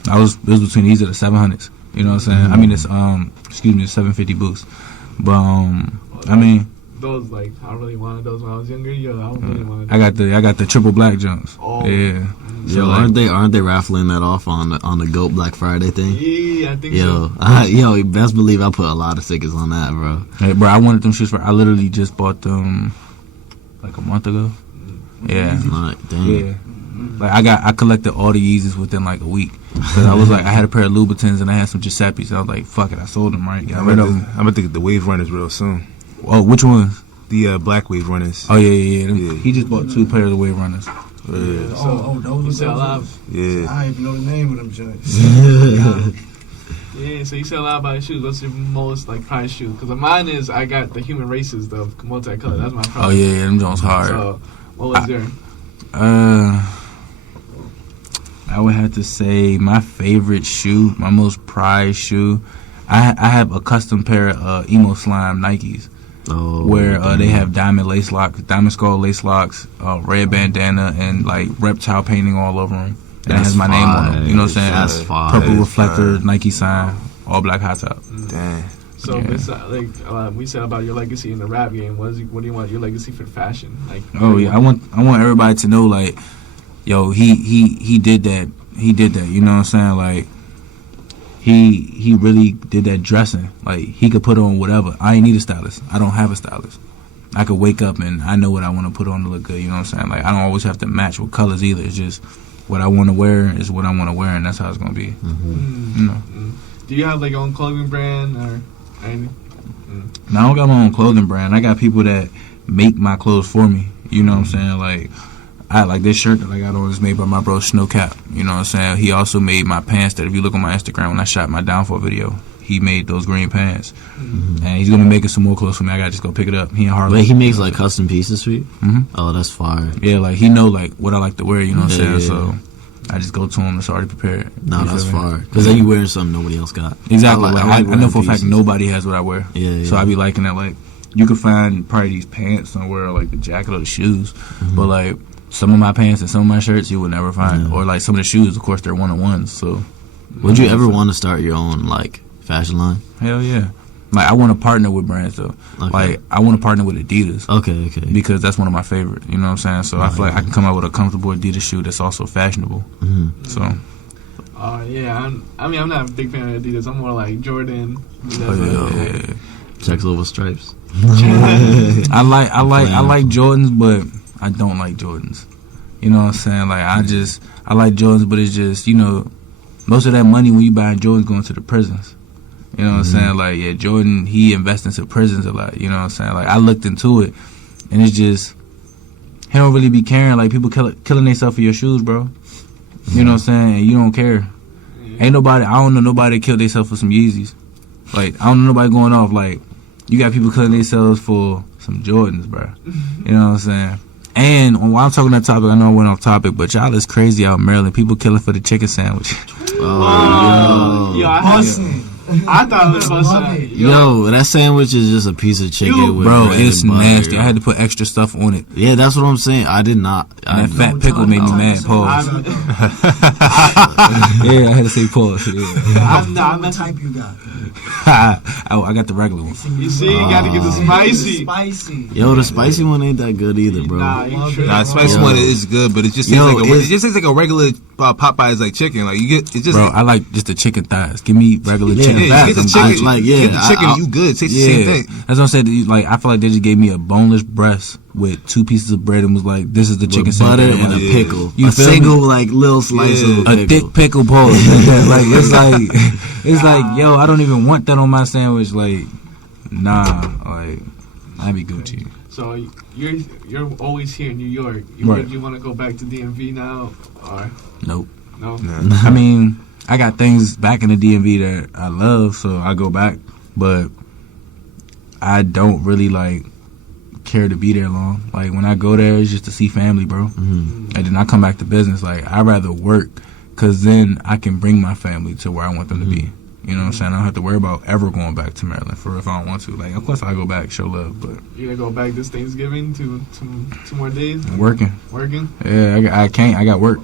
it was between these and the 700s. You know what I'm saying? I mean it's the 750 boost. But I mean those like I really wanted those when I was younger. Yo, I really wanted. I got the triple black jumps. Oh. Yeah. Yo, aren't they raffling that off on the GOAT Black Friday thing? Yeah, I think so. Yo, best believe I put a lot of stickers on that, bro. Hey, bro, I wanted them shoes I literally just bought them like a month ago. Yeah. Like, damn. Yeah. Like I collected all the Yeezys within like a week. Cause I was like, I had a pair of Louboutins and I had some Giuseppes. So I was like, fuck it, I sold them, right? Got rid of them. I'm gonna think the Wave Runners real soon. Oh, which ones? The Black Wave Runners. Oh yeah. He just bought 2 pairs of Wave Runners. Yeah. Those you sell live. Yeah. I don't even know the name of them joints. Yeah, so you sell a lot about shoes. What's your most like prized shoe? Because mine is I got the Human Races, the multicolor. That's my prize. Oh yeah, them joints hard. So what was yours? I would have to say my favorite shoe, my most prized shoe. I have a custom pair of Emo Slime Nikes. Oh, where they have diamond lace locks, diamond skull lace locks, red bandana, and like reptile painting all over them. And it has my name on them. You know what I'm saying? That's fire. Purple reflector, Nike sign, all black hot top. Damn. So Yeah. besides, we said about your legacy in the rap game. What do you want your legacy for fashion? Like, Oh yeah, I want everybody to know like, yo, he did that. He did that. You know what I'm saying? Like, he really did that dressing. Like, he could put on whatever. I ain't need a stylist. I don't have a stylist. I could wake up and I know what I want to put on to look good. You know what I'm saying? Like, I don't always have to match with colors either. It's just what I want to wear is what I want to wear, and that's how it's gonna be. You know. Do you have like your own clothing brand or anything? Now, I don't got my own clothing brand. I got people that make my clothes for me. You know what I'm saying? Like, I like this shirt that I got on is made by my bro Snowcap. You know what I'm saying? He also made my pants that if you look on my Instagram when I shot my Downfall video, he made those green pants. And he's gonna be making some more clothes for me. I gotta just go pick it up. He in Harlem. Wait, he makes like custom pieces for you? Oh, that's fire. Yeah, like he know like what I like to wear. You know what I'm saying? So I just go to him. It's already prepared. No, that's fire. Because then you wearing something nobody else got. Exactly. I know for a fact nobody has what I wear. Yeah. So I be liking that. Like, you could find probably these pants somewhere, like the jacket or the shoes, but like some of my pants and some of my shirts you would never find, or like some of the shoes. Of course, they're one-on-ones. So, would you ever want to start your own like fashion line? Hell yeah. Like, I want to partner with brands though. Okay. Like, I want to partner with Adidas. Okay. Because that's one of my favorite. You know what I'm saying? So I feel like I can come out with a comfortable Adidas shoe that's also fashionable. So. Yeah. I'm not a big fan of Adidas. I'm more like Jordan. Yeah. Checks over stripes. I like Jordans, but I don't like Jordans. You know what I'm saying? Like, I like Jordans, but it's just, you know, most of that money when you buying Jordans going to the prisons. You know what I'm saying? Like, yeah, Jordan, he invests into prisons a lot. You know what I'm saying? Like, I looked into it, and it's just, he don't really be caring. Like, people killing themselves for your shoes, bro. You know what I'm saying? And you don't care. Ain't nobody, I don't know nobody that killed themselves for some Yeezys. Like, I don't know nobody going off. Like, you got people killing themselves for some Jordans, bro. You know what I'm saying? And while I'm talking that topic, I know I went off topic, but y'all is crazy out in Maryland. People killing for the chicken sandwich. I thought it was busting. Yo, that sandwich is just a piece of chicken with bro, bread it's and butter. nasty. I had to put extra stuff on it. Yeah, that's what I'm saying. I did not. That fat pickle made me mad. Pause. Yeah, I had to say pause. Yeah. I'm the type you got. I got the regular one. You see, you gotta get the spicy. Spicy. Yo, the spicy one ain't that good either, bro. Nah, spicy one is good, but it just tastes like a regular Popeye's like chicken. Like, you get it's just. Bro, I like just the chicken thighs. Give me regular chicken thighs. Get the chicken. Get the chicken. You good? Taste the same thing. That's what I said. Like, I feel like they just gave me a boneless breast with 2 pieces of bread and was like, "This is the chicken butter sandwich." and a pickle. You a single like little slice of a thick pickle pole. Like, it's like, yo, I don't even want that on my sandwich. Like, nah, like, I'd be Gucci. So you're always here in New York. Right. You want to go back to DMV now, or Nope. no? I mean, I got things back in the DMV that I love, so I go back, but I don't really like care to be there long. Like, when I go there, it's just to see family, bro. And then I come back to business. Like, I'd rather work, because then I can bring my family to where I want them to be. You know what I'm saying? I don't have to worry about ever going back to Maryland for if I don't want to. Like, of course I go back, show love, but You're gonna go back this Thanksgiving to 2 more days? Working. Yeah, I can't. I got work.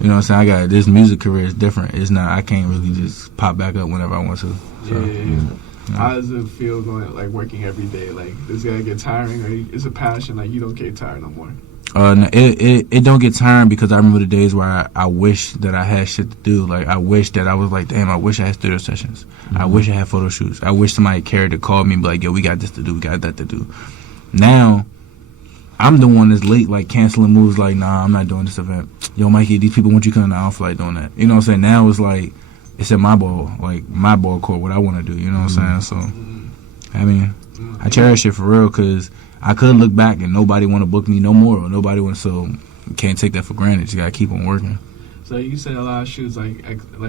You know what I'm saying? I got this music career is different. It's not. I can't really just pop back up whenever I want to. So, Yeah. How does it feel going working every day? Like, does it get tiring, or is it passion? Like, you don't get tired no more? No, it don't get tiring, because I remember the days where I wish that I had shit to do. Like, I wish that I was like, damn, I wish I had studio sessions. I wish I had photo shoots. I wish somebody cared to call me and be like, yo, we got this to do, we got that to do. Now, I'm the one that's late, like, canceling moves, like, nah, I'm not doing this event. Yo, Mikey, these people want you coming, I don't feel like doing that. You know what I'm saying? Now it's like, it's at my ball, like, my ball court, what I want to do, you know what I'm saying? So, I mean, I cherish it for real, because I could look back and nobody want to book me no more, or nobody want, so you can't take that for granted. You gotta keep on working. So you said a lot of shoots, like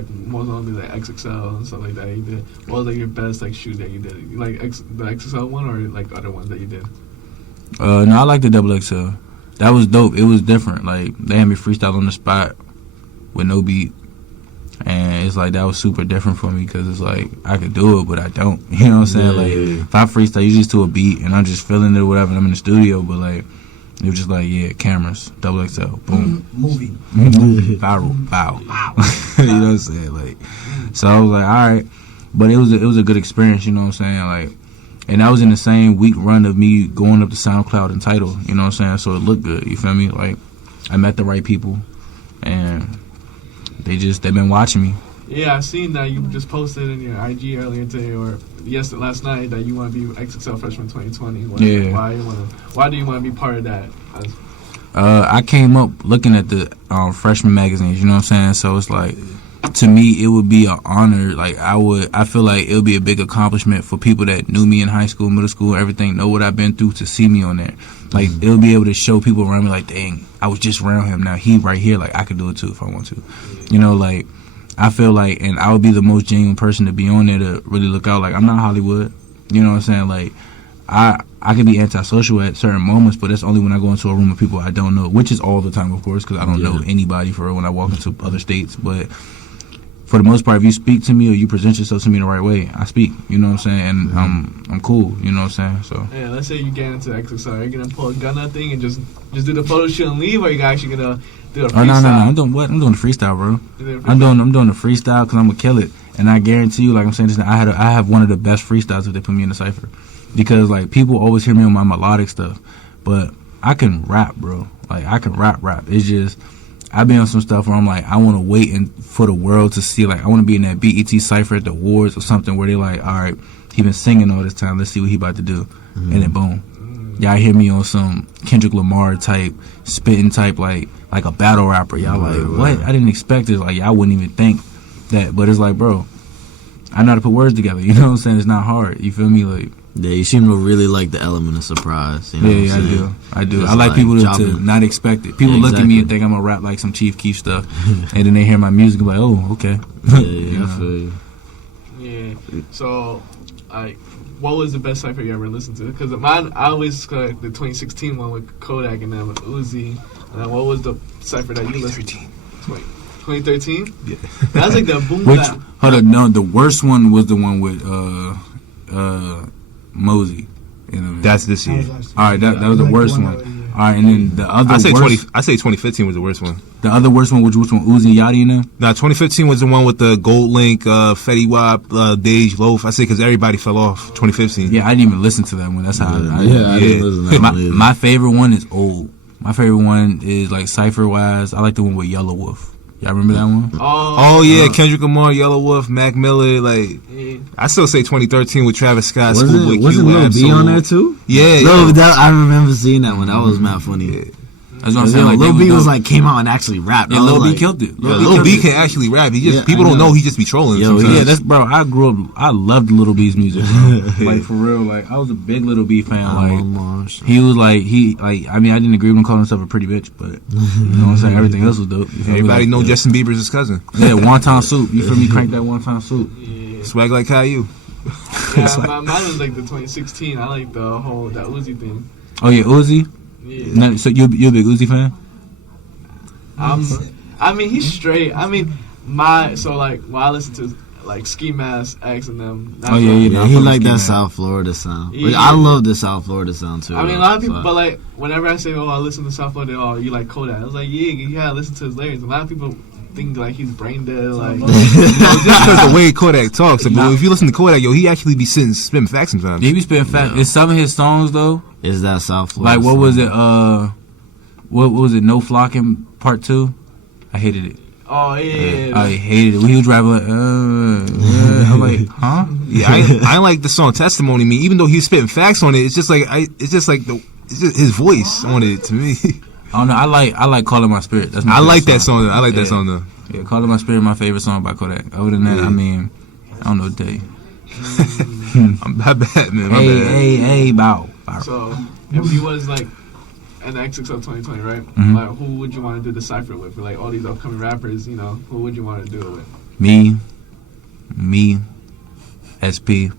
most of them like XXL and stuff like that. You did. What was like your best shoot that you did? Like the XXL one, or like other ones that you did? No, I like the XXL. That was dope. It was different. Like, they had me freestyle on the spot with no beat. And it's like, that was super different for me, because it's like, I could do it, but I don't. You know what I'm saying? Like, if I freestyle, usually it's to a beat, and I'm just feeling it or whatever, and I'm in the studio, but like, it was just like, yeah, cameras, XXL, boom. Movie. Viral, pow. You know what I'm saying? Like, so I was like, all right. But it was a good experience, you know what I'm saying? Like, and that was in the same week run of me going up to SoundCloud and Tidal, you know what I'm saying? So it looked good, you feel me? Like, I met the right people, and they've been watching me. Yeah, I seen that you just posted in your IG earlier today or last night that you want to be XXL Freshman 2020. Yeah. Why do you want to be part of that? I came up looking at the freshman magazines, you know what I'm saying? So it's like, to me, it would be an honor. Like, I feel like it would be a big accomplishment for people that knew me in high school, middle school, everything, know what I've been through, to see me on there. Like, it'll be able to show people around me, like, dang, I was just around him. Now he right here, like, I could do it too if I want to. You know, like, I feel like, and I would be the most genuine person to be on there to really look out. Like, I'm not Hollywood. You know what I'm saying? Like, I can be antisocial at certain moments, but that's only when I go into a room of people I don't know, which is all the time, of course, because I don't know anybody for real when I walk into other states. But for the most part, if you speak to me or you present yourself to me in the right way, I speak. You know what I'm saying? And I'm cool. You know what I'm saying? So yeah, let's say you get into XXL, you're gonna pull a gun that thing and just do the photo shoot and leave, or you actually gonna do a freestyle? Oh no, I'm doing what? I'm doing the freestyle, bro. I'm doing the freestyle because I'm gonna kill it. And I guarantee you, like I'm saying this, I have one of the best freestyles if they put me in the cipher. Because, like, people always hear me on my melodic stuff, but I can rap, bro. Like, I can rap. It's just, I be on some stuff where I'm like, I want to wait for the world to see, like, I want to be in that BET cipher at the awards or something where they like, all right, he been singing all this time, let's see what he about to do. And then boom. Y'all hear me on some Kendrick Lamar type, spitting type, like a battle rapper. Y'all like, what? I didn't expect this. Like, y'all wouldn't even think that. But it's like, bro, I know how to put words together. You know what I'm saying? It's not hard. You feel me? Like, yeah, you seem to really like the element of surprise. You know yeah, I do. Just I like people to not expect it. People look at me and think I'm gonna rap like some Chief Keef stuff, and then they hear my music and be like, oh, okay. Yeah, I feel you. Yeah. So, like, what was the best cipher you ever listened to? Because mine, I always the 2016 one with Kodak and then with Uzi. And what was the cipher that you listened to? 2013? Yeah. That was like the boom Which, bap. hold on, no, the worst one was the one with Mosey. You know, That's this year. all right, that was the worst one. All right, and then the other I say worst, 2015 was the worst one. the other worst one, which one? Uzi Yachty and them? Now 2015 was the one with the Gold Link, Fetty Wap, Dej Loaf. I say because everybody fell off. 2015. Yeah, I didn't even listen to that one. That's how I didn't listen to that one either. my favorite one is old. My favorite one is like cipher wise. I like the one with Yellow Wolf. Y'all remember that one? Oh yeah, Kendrick Lamar, Yellow Wolf, Mac Miller. Like, Yeah. I still say 2013 with Travis Scott. Wasn't Lil B on there too? Yeah, No, I remember seeing that one. That was mad funny. Yeah. That's what I'm saying. Like, Lil B was like came out and actually rapped. yeah, I was Lil B like, killed it. Lil B can actually rap. He just Yeah, people I don't know. know he just be trolling. Yo, sometimes. Yeah, that's bro. I grew up. I loved Lil B's music. Bro. Like for real. Like I was a big Lil B fan. Like he was like I mean I didn't agree with him calling himself a pretty bitch, but you know what I'm saying. Everything else was dope. You feel me? Everybody Like, know Justin Bieber's his cousin. Yeah, wonton soup. You feel me? Crank that wonton soup. Yeah. Swag like Caillou. Yeah, mine was like the 2016. I like that Uzi thing. Oh yeah, Uzi. Yeah. No, so you a big Uzi fan? I mean, he's straight. I mean, when I listen to like Ski Mask, X, and them. Oh yeah, Yeah, he like that South Florida sound. Yeah. Like, I love the South Florida sound too. I mean, a lot of people, so- but like, whenever I say, "Oh, I listen to South Florida," "Oh, you like Kodak?" I was like, "Yeah, you gotta listen to his lyrics." A lot of people think like he's brain dead, like. Just because the way Kodak talks. But if you listen to Kodak, yo, he actually be spitting facts sometimes. He be spitting fat. It's some of his songs though. Is that South Florida? Like what was it? What was it? No Flocking Part 2. I hated it. Oh yeah. I hated it when he was driving. Like, I'm like, huh? Yeah, I like the song Testimony. Me, even though he's spitting facts on it, it's just like his voice on it to me. I don't know. I like Calling My Spirit. That's my I favorite like that song. I like that song though. Yeah, Calling My Spirit, my favorite song by Kodak. Other than that, I mean, I don't know what to tell you. I'm bad, man. My bad. Hey, bow. So if he was like an XXL 2020, right? Mhm. Like, who would you want to do the cipher with? For like all these upcoming rappers, you know, who would you want to do it with? Me, SP,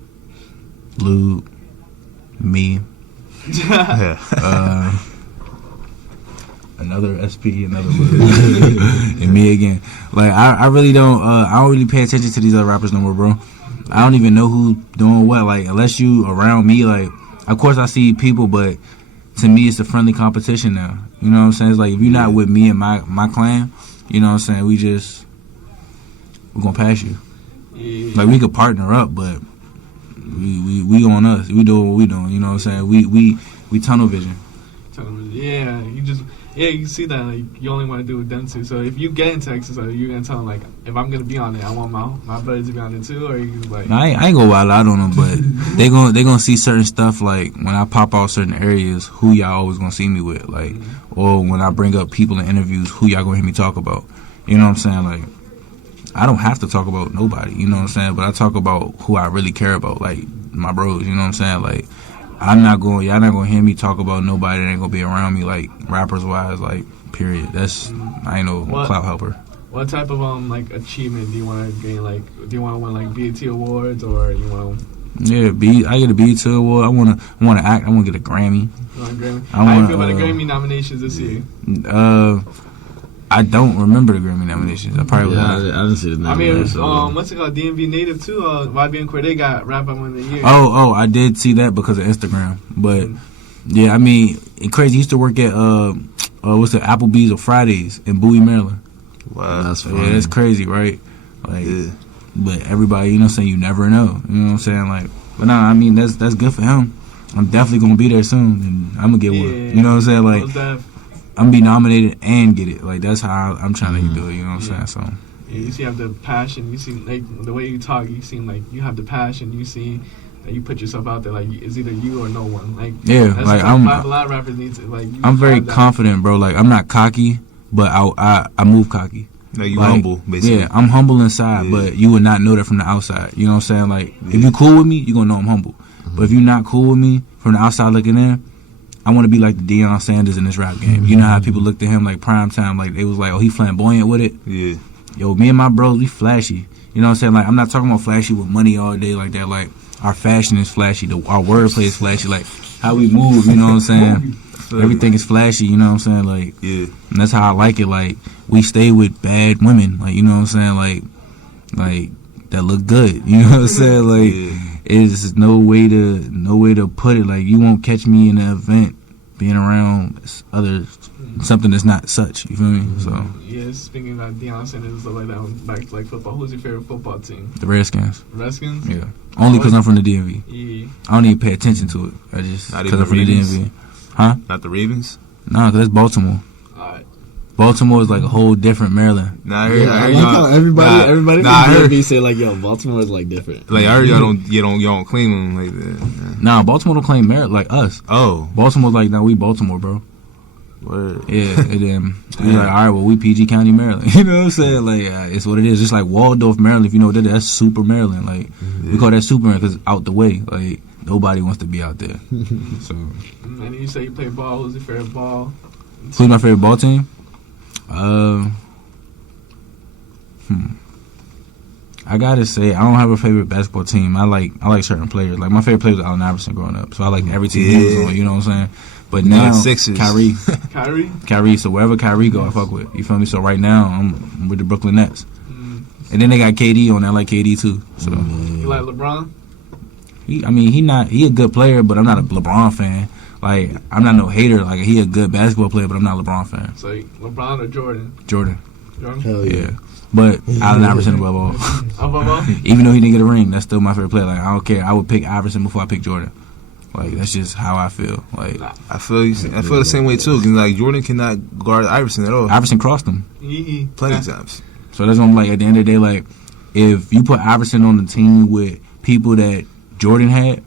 Lube, me, another SP, another Lube, and me again. Like I really don't. I don't really pay attention to these other rappers no more, bro. I don't even know who's doing what. Like unless you around me, like of course I see people, but to me it's a friendly competition now. You know what I'm saying? It's like if you're not with me and my clan, you know what I'm saying? We're gonna pass you. Yeah. Like we could partner up, but we on us. We doing what we doing. You know what I'm saying? We tunnel vision. Yeah, Yeah, you see that like you only want to do with them two. So if you get in Texas, are you gonna tell them like, if I'm gonna be on it, I want my brothers to be on it too, or you like? I ain't gonna wild out on them, but they gonna see certain stuff like when I pop out certain areas, who y'all always gonna see me with, like, or when I bring up people in interviews, who y'all gonna hear me talk about. You know what I'm saying? Like, I don't have to talk about nobody. You know what I'm saying? But I talk about who I really care about, like my bros. You know what I'm saying? Like, y'all not gonna hear me talk about nobody that ain't gonna be around me, like rappers wise, like period. I ain't no clout helper. What type of like achievement do you want to gain? Like, do you want to win like BET awards, or you want to? Yeah, I get a BET award. I wanna act. I wanna get a Grammy. You want a Grammy? How do you feel about the Grammy nominations this year? I don't remember the Grammy nominations. I probably I didn't see the I nominations. mean, what's it called? DMV Native too. YB and Corday got Rap Album of the Year. Oh, I did see that because of Instagram. But yeah, I mean, crazy. He used to work at what's the Applebee's on Fridays in Bowie, Maryland. Wow, that's funny. Yeah, that's crazy, right? Like, yeah. But everybody, you know what I'm saying, you never know. You know what I'm saying? Like, but nah, I mean, that's good for him. I'm definitely gonna be there soon, and I'm gonna get one. You know what I'm saying? Like, I'm gonna be nominated and get it. Like, that's how I'm trying to do it. You know what I'm saying? So. Yeah, you see, you have the passion. You see, like the way you talk. You seem like you have the passion. You see that you put yourself out there. Like, it's either you or no one. Like, yeah, that's like a lot of rappers need to like. I'm very confident, bro. Like, I'm not cocky, but I move cocky. Like, you humble, basically. Yeah, I'm humble inside, but you would not know that from the outside. You know what I'm saying? Like, if you cool with me, you gonna know I'm humble. But if you're not cool with me from the outside looking in, I want to be like the Deion Sanders in this rap game. You know how people looked at him like prime time, like they was like, oh, he flamboyant with it. Yeah. Yo, me and my bros, we flashy. You know what I'm saying? Like, I'm not talking about flashy with money all day like that. Like, our fashion is flashy. Our wordplay is flashy. Like, how we move, you know what I'm saying? Everything is flashy, you know what I'm saying? Like, yeah. And that's how I like it. Like, we stay with bad women. Like, you know what I'm saying? Like that look good. You know what I'm saying? Like, it's no way to put it. Like, you won't catch me in an event being around something that's not such. You feel me? So yeah, speaking about Deion Sanders and stuff like that, back to like football. Who's your favorite football team? the Redskins. Redskins? Yeah. Only because I'm from the DMV. Yeah. I don't even pay attention to it. I just Not because even I'm from the Ravens? DMV. Huh? Not the Ravens? No, because that's Baltimore. Alright. Baltimore is like a whole different Maryland. Nah, I Yeah, I like how everybody I heard, be say like, yo, Baltimore is like different. like, I heard y'all don't claim them like that. Nah, Baltimore don't claim Maryland like us. Oh. Baltimore's like, nah, we Baltimore, bro. Word. Yeah, and then we like, all right, well, we PG County, Maryland. You know what I'm saying? Like, it's what it is. Just like Waldorf, Maryland. If you know what that is, that's super Maryland. Like, we call that super because out the way. Like, nobody wants to be out there. So, And you say you play ball. Who's your favorite ball? who's my favorite ball team? I gotta say, I don't have a favorite basketball team. I like certain players. Like, my favorite player was Allen Iverson growing up, so I like every team he was on. You know what I'm saying? But now, Sixers. Kyrie? So wherever Kyrie go, I fuck with. You feel me? So right now, I'm with the Brooklyn Nets. And then they got KD on there. I like KD too. So You like LeBron? He a good player, but I'm not a LeBron fan. Like, I'm not no hater. Like, he a good basketball player, but I'm not a LeBron fan. So LeBron or Jordan? Jordan. Hell Yeah. But Allen Iverson above all. Above all? Even though he didn't get a ring, that's still my favorite player. Like, I don't care. I would pick Iverson before I pick Jordan. Like, that's just how I feel. Like, I feel the same way too. 'Cause, like, Jordan cannot guard Iverson at all. Iverson crossed him Plenty of times. So that's what I'm like. At the end of the day, like, if you put Iverson on the team with people that Jordan had,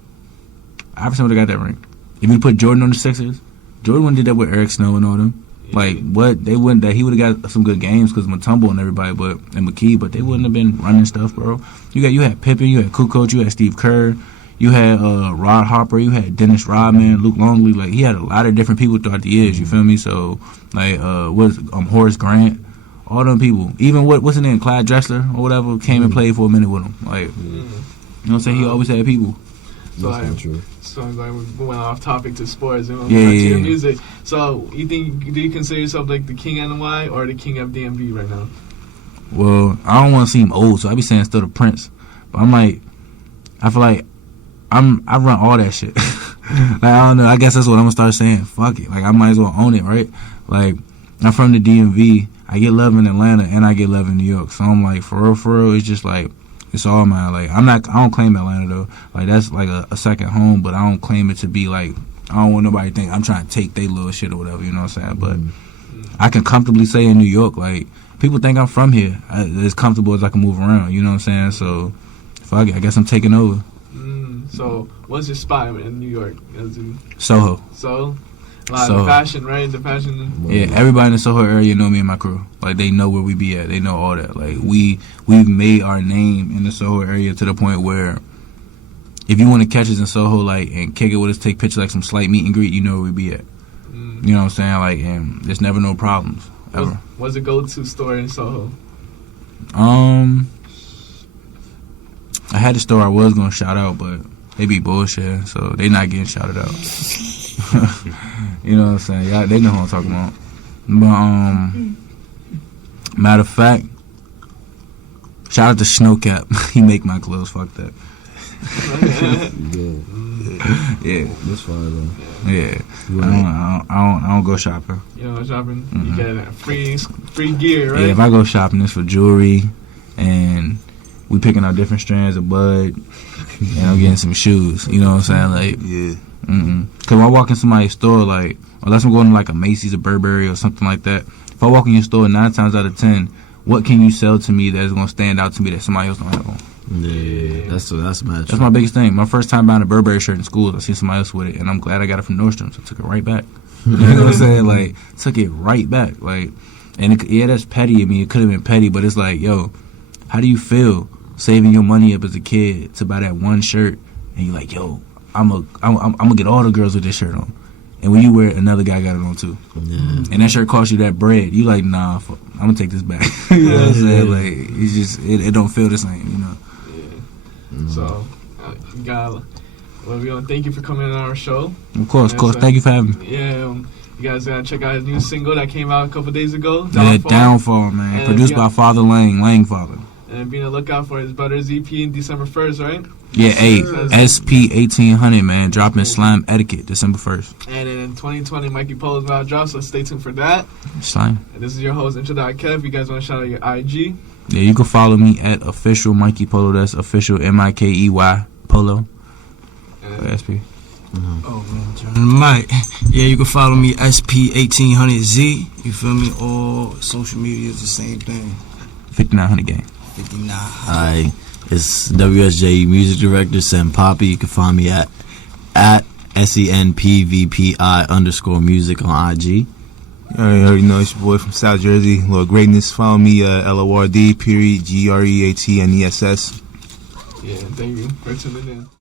Iverson would have got that ring. If you put Jordan on the Sixers, Jordan wouldn't did that with Eric Snow and all them. Like, what they wouldn't, that he would have got some good games because Mutombo and everybody, and McKee, but they wouldn't have been running stuff, bro. You had Pippen, you had Kukoc, you had Steve Kerr, you had Rod Harper, you had Dennis Rodman, Luke Longley. Like, he had a lot of different people throughout the years. You feel me? So, like, Horace Grant, all them people. Even what's his name, Clyde Drexler or whatever, came and played for a minute with him. Like, you know what I'm saying? He always had people. So, That's not true. So we went off topic to sports and Yeah. to your music. So do you consider yourself like the king NY or the king of DMV right now? Well, I don't want to seem old, so I be saying still the Prince. But I'm like, I feel like I run all that shit. Like, I don't know. I guess that's what I'm gonna start saying. Fuck it. Like, I might as well own it, right? Like, I'm from the DMV. I get love in Atlanta and I get love in New York. So I'm like, for real, it's just like, it's all mine. Like, I don't claim Atlanta though. Like, that's like a second home, but I don't claim it to be like, I don't want nobody to think I'm trying to take their little shit or whatever, you know what I'm saying? But I can comfortably say in New York, like, people think I'm from here. As comfortable as I can move around, you know what I'm saying? So, fuck it, I guess I'm taking over. So, what's your spot in New York? Soho. So, a lot Soho. of fashion, right? The fashion. Yeah, everybody in the Soho area know me and my crew. Like, they know where we be at. They know all that. Like, we've made our name in the Soho area to the point where if you want to catch us in Soho, like, and kick it with us, take pictures, like some slight meet and greet, you know where we be at. You know what I'm saying? Like, and there's never no problems ever. What's a go-to store in Soho? I had a store I was gonna shout out, but they be bullshit, so they not getting shouted out. You know what I'm saying? Yeah, they know who I'm talking about. But matter of fact, shout out to Snowcap. He make my clothes. Fuck that. Yeah, That's fine though. yeah. I don't go shopping. You know, shopping. You get free gear, right? Yeah, if I go shopping, it's for jewelry, and we picking out different strands of bud, and I'm getting some shoes. You know what I'm saying? Like, Yeah. Cause when I walk in somebody's store, like, unless I'm going to like a Macy's or Burberry or something like that, if I walk in your store, 9 times out of 10, what can you sell to me that's gonna stand out to me that somebody else don't have on? Yeah, that's mad. That's my biggest thing. My first time buying a Burberry shirt in school, I seen somebody else with it, and I'm glad I got it from Nordstrom. So I took it right back. You know what I'm saying? Like, took it right back. Like, and yeah, that's petty. I mean, it could have been petty, but it's like, yo, how do you feel saving your money up as a kid to buy that one shirt, and you're like, yo, I'm gonna get all the girls with this shirt on, and when you wear it, another guy got it on too, and that shirt cost you that bread. You like, nah, fuck, I'm gonna take this back. You know what I'm saying? Like, it's just it don't feel the same, you know. So, we want to thank you for coming on our show. Of course. Thank you for having me. Yeah, you guys gotta check out his new single that came out a couple days ago. Downfall, man. And Produced by Father Lang Father. And be on the lookout for his Butters EP in December 1st, right? Yeah, SP 1800, man. Dropping Slime Etiquette December 1st. And in 2020, Mikey Polo is about to drop, so stay tuned for that. Slime. And this is your host, Intro.Kev. You guys want to shout out your IG? Yeah, you can follow me at official Mikey Polo. That's official Mikey Polo. SP. Oh man, John Mike. Yeah, you can follow me SP1800Z. You feel me? All social media is the same thing. 5900 gang. 59. Hi, it's WSJU Music Director Sam Poppy. You can find me at SENPVPI_music on IG. You already know it's your boy from South Jersey, Lord Greatness. Follow me, LORD, GREATNESS. Yeah, thank you for tuning in.